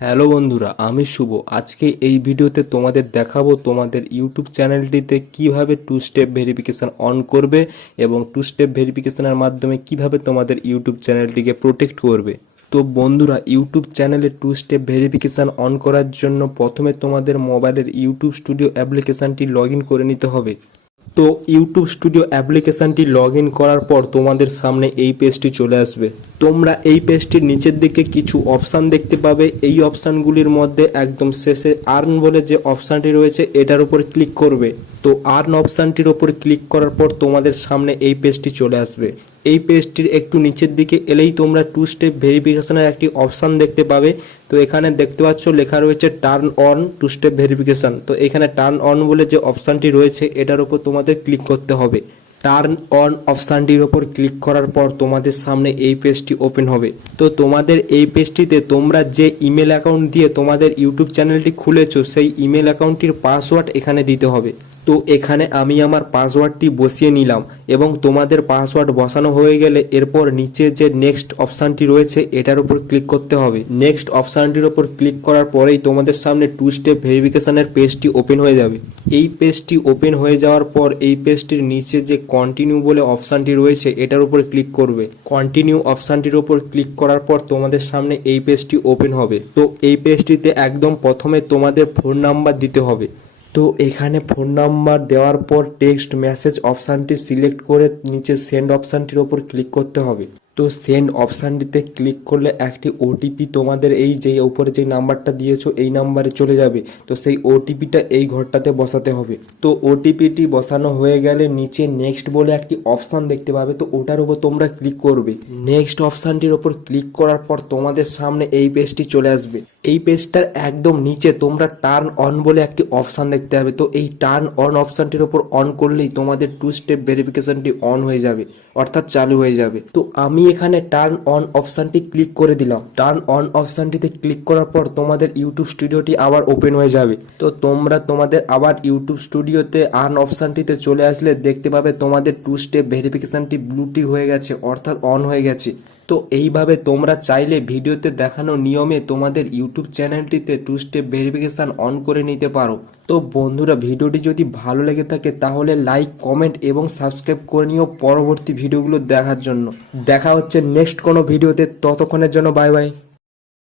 Hello বন্ধুরা, আমি শুভ। আজকে এই ভিডিওতে তোমাদের দেখাবো তোমাদের ইউটিউব চ্যানেলটিতে কিভাবে টু স্টেপ ভেরিফিকেশন অন করবে এবং টু স্টেপ ভেরিফিকেশনের মাধ্যমে কিভাবে তোমাদের ইউটিউব চ্যানেলটিকে প্রোটেক্ট করবে। তো বন্ধুরা, ইউটিউব চ্যানেলে টু স্টেপ ভেরিফিকেশন অন করার জন্য প্রথমে তোমাদের মোবাইলের ইউটিউব স্টুডিও অ্যাপ্লিকেশনটি লগ ইন করে নিতে হবে। তো ইউটিউব স্টুডিও অ্যাপ্লিকেশনটি লগ ইন করার পর তোমাদের সামনে এই পেজটি চলে আসবে। তোমরা এই পেজটির নিচের দিকে কিছু অপশান দেখতে পাবে। এই অপশানগুলির মধ্যে একদম শেষে আর্ন বলে যে অপশানটি রয়েছে এটার উপর ক্লিক করবে। তো আর্ন অপশানটির ওপর ক্লিক করার পর তোমাদের সামনে এই পেজটি চলে আসবে। এই পেজটির একটু নিচের দিকে এলেই তোমরা টু স্টেপ ভেরিফিকেশনের একটি অপশান দেখতে পাবে। তো এখানে দেখতে পাচ্ছ লেখা রয়েছে turn on two step verification. তো এখানে টার্ন অন বলে যে অপশানটি রয়েছে এটার উপর তোমাদের ক্লিক করতে হবে। টার্ন অন অপশানটির ওপর ক্লিক করার পর তোমাদের সামনে এই পেজটি ওপেন হবে। তো তোমাদের এই পেজটিতে তোমরা যে ইমেল অ্যাকাউন্ট দিয়ে তোমাদের ইউটিউব চ্যানেলটি খুলেছো সেই ইমেল অ্যাকাউন্টটির পাসওয়ার্ড এখানে দিতে হবে। তো এখানে আমি আমার পাসওয়ার্ডটি বসিয়ে নিলাম এবং তোমাদের পাসওয়ার্ড বসানো হয়ে গেলে এরপর নিচে যে নেক্সট অপশানটি রয়েছে এটার উপর ক্লিক করতে হবে। নেক্সট অপশানটির উপর ক্লিক করার পরেই তোমাদের সামনে টু স্টেপ ভেরিফিকেশনের পেজটি ওপেন হয়ে যাবে। এই পেজটি ওপেন হয়ে যাওয়ার পর এই পেজটির নিচে যে কন্টিনিউ বলে অপশানটি রয়েছে এটার উপর ক্লিক করবে। কন্টিনিউ অপশানটির উপর ক্লিক করার পর তোমাদের সামনে এই পেজটি ওপেন হবে। তো এই পেজটিতে একদম প্রথমে তোমাদের ফোন নাম্বার দিতে হবে। তো এখানে ফোন নাম্বার দেওয়ার পর টেক্সট মেসেজ অপশানটি সিলেক্ট করে নিচে সেন্ড অপশানটির ওপর ক্লিক করতে হবে। তো সেন্ড অপশানটিতে ক্লিক করলে একটি ওটিপি তোমাদের এই যে উপরে যে নাম্বারটা দিয়েছো এই নাম্বারে চলে যাবে। তো সেই ওটিপিটা এই ঘরটাতে বসাতে হবে। তো ওটিপিটি বসানো হয়ে গেলে নিচে নেক্সট বলে একটি অপশান দেখতে পাবে। তো ওটার উপর তোমরা ক্লিক করবে। নেক্সট অপশানটির ওপর ক্লিক করার পর তোমাদের সামনে এই পেজটি চলে আসবে। এই পেজটার একদম নিচে তোমরা টার্ন অন বলে একটি অপশান দেখতে পাবে। তো এই টার্ন অন অপশানটির ওপর অন করলেই তোমাদের টু স্টেপ ভেরিফিকেশনটি অন হয়ে যাবে, অর্থাৎ চালু হয়ে যাবে। তো আমি এখানে টার্ন অন অপশানটি ক্লিক করে দিলাম। টার্ন অন অপশানটিতে ক্লিক করার পর তোমাদের ইউটিউব স্টুডিওটি আবার ওপেন হয়ে যাবে। তো তোমরা তোমাদের আবার ইউটিউব স্টুডিওতে আর্ন অপশানটিতে চলে আসলে দেখতে পাবে তোমাদের টু স্টেপ ভেরিফিকেশনটি ব্লুটিক হয়ে গেছে, অর্থাৎ অন হয়ে গেছে। তো এইভাবে তোমরা চাইলে ভিডিওতে দেখানো নিয়মে তোমাদের ইউটিউব চ্যানেলটিতে টু স্টেপ ভেরিফিকেশন অন করে নিতে পারো। তো বন্ধুরা, ভিডিওটি যদি ভালো লেগে থাকে তাহলে লাইক, কমেন্ট এবং সাবস্ক্রাইব করে নিও পরবর্তী ভিডিওগুলো দেখার জন্য। দেখা হচ্ছে নেক্সট কোনো ভিডিওতে, ততক্ষণের জন্য বাই বাই।